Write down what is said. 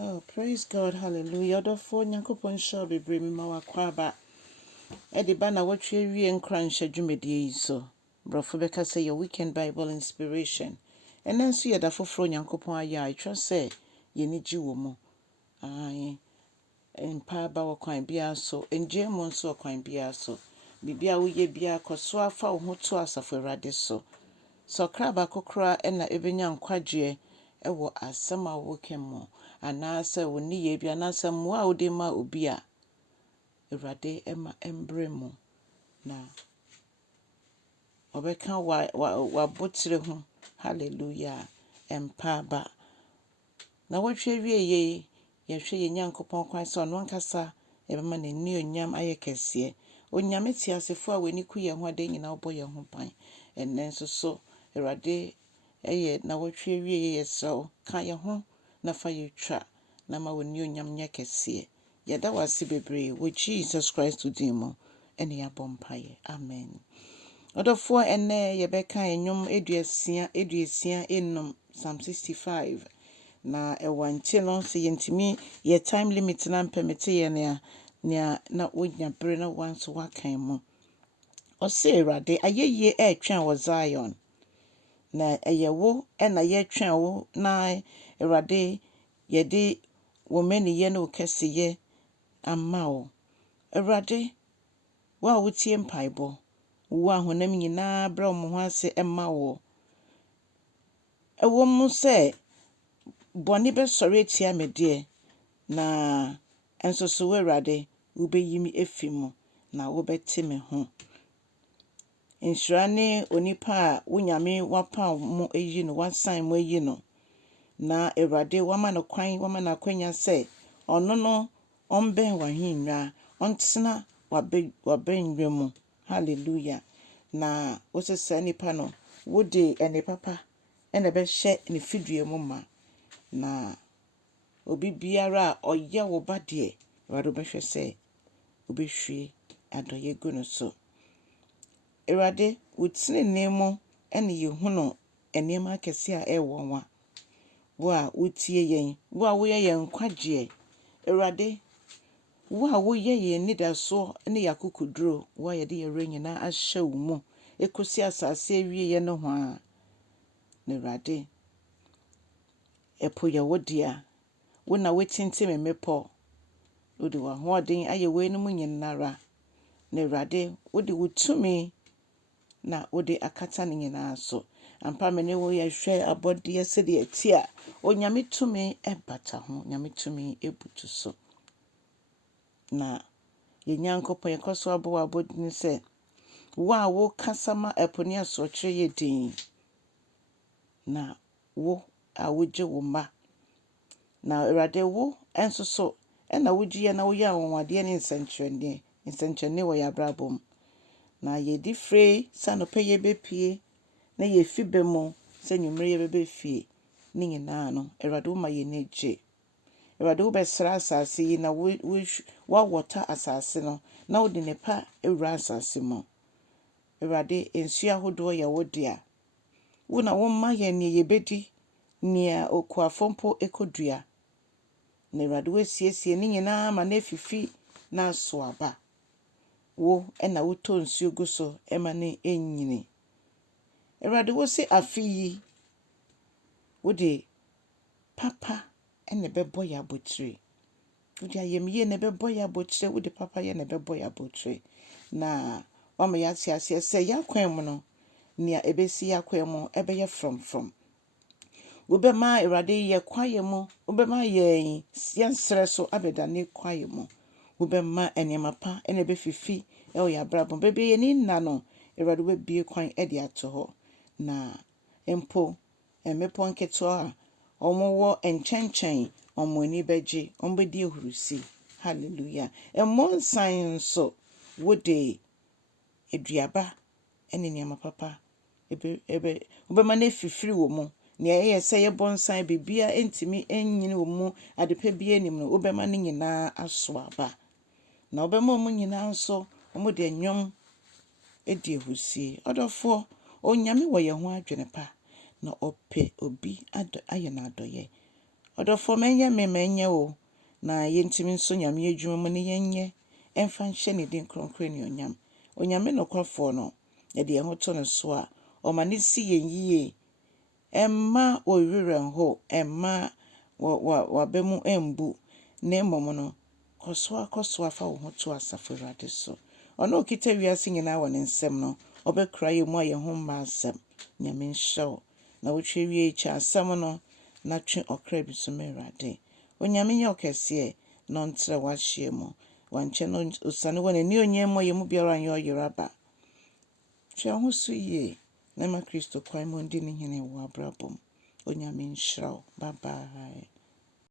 Oh, praise God, hallelujah. Odofo nyankopon sha bebre mi ma wakwaba. Edi ba na wotwe wie nkra nhye dwumedie yi so. Brofo beka say your weekend Bible inspiration. And then so yeda foforo nyankopon aya I trust say ye ni gi wo mo. Ai empa ba wakwan bia so, enje mo nso wakwan bia so. Bibia wo ye bia koso afa wo ho to asafo Awurade so. So kraba kokra na ebenya nkwadwe ewo asema wo kemo. Anase woni ye bia anase mo a wode ma obi a Awurade ema embre mo na obeka wa botire ho hallelujah empa ba na wotwe wie ye hwe ye nyankopon kwan so no nkasa ebema na ni onyam ayekese onyame tiasefo a weni ku ye ho ade nyina obo ye ho pan enenso so Awurade na wotwe wie ye so ka ye ho na fa ye twa na ma woni onyam nyekese yada wase bebre wo Jesus Christ udimo ene ya bompaye amen. Odofo ene yebeka enyum eduesia enum Psalm 65 na ewanche no se yentimi ye time limit na mpemete ye na wonya bere na wanso wakan mu ose Awurade ayeye etwen wo Zion na eyewo na ye twen wo na Awurade yede wo mani ye no keseye amma wo Awurade wa wotie mpaibo wo ahonam nyina bra mo ho ase emma wo ewo mu se boni be sori etia me de na enso so Awurade wo beyimi efimu na wo beti me ho insurane onipa a wunyame wapa mo eyi no wasan mo eyi no na Awurade wama no kwan wama na kwanya se ono no omben wahwenwa ontena wabenwe mu hallelujah na wosesa nipa no wode ene papa ene be hye ne fidue mu ma na obi biara oye wo ba de Awurade be hwe se obehwie adoye gu no so Awurade wotine nemu ene ye hunu enema akese a ewo nwa wo a wotie yen wo a woye yen kwagye Awurade wo a woye yen nidaso ne yakukuduro wo ye de yere nyina ahye wo mu ekosi asase awie ye no ho a na Awurade epo ye wodia wo na wetinte memepo wo de wa hoden aye we no mu nyinara na Awurade wo de wotumi na wo de akata ne nyina so ampa me ne wo ye hwe abode se de atia onyame tumi ebata ho nyame tumi ebutu so na ye nyankopon ye koso abo abodin se wo a wo kasama eponi aso kire ye din na wo a woje wo ma na Awurade wo enso so na wogie na wo ya wonwade ne nsenkyene wo ya brabom na ye di free sanope ye bepie na ye fibe mo se nwumre ye bebefie ni nyina no Awurade wo ma ye neje Awurade wo besra asase yi na wo wota asase no na wo de nepa ewura asase mo Awurade ensu ahodo ye wo dia wo na wo ma ye ne ye bedi nia okuafompo ekodua na Awurade wo siesie ni nyina ma na fifi na so aba wo na wo to nsu gu so ema ne enyini Awurade wo se afi wo de papa ene bebo ya botire wo de ayemye ne bebo ya botire wo de papa ye ne bebo ya botire na wama ya tiase se yakwan mu no nia ebesi yakwan mu ebe ye from wo be ma Awurade ye kwaye mu wo be ma ye nsre so abeda ne kwaye mu wo be ma enema pa ene be fifi e o ya brabo bebe ye ni nna no Awurade we bie kwan e de ato ho na empo emepo nketo a omowo enchenchen omoni beje ombedi ehurusi hallelujah emon science wo de eduaba ene niama papa ebe obema na fifiri wo mu ne ye se ye bonsan bibia entimi enyini wo mu adepa bia enim no obema ne nyina aso aba na obema mu nyina nso omo de nwom edi ehusie odofo onyame wo ye ho adwene pa na ope obi aye na adoye Odofo menye me menye o na yentimi nso nyame adwuma mu ne yenye emfa nhye ne din kronkron ne onyam. Onyame nokwafo no ye de ho to no so a o ma ne si yenyiye. Emma o wirenho, emma wa bemu embu ne momono kosoa fa wo ho to asafo Awurade so. Ono kita wiase nyina wɔ ne nsɛm no obekra ye mu aye ho ma asɛm. Nyame nhyɛw na wotwe wie cha asɛm no na twe okra bi so Awurade. Onyame nye okese no ntre wahye mu wanche no usane wona ni onyem ye mu biara anye oyeraba. Twe ho so ye na ma Kristo kwan mo ndi ne hene wo abrabom. Onyame nhyɛw. Bye bye.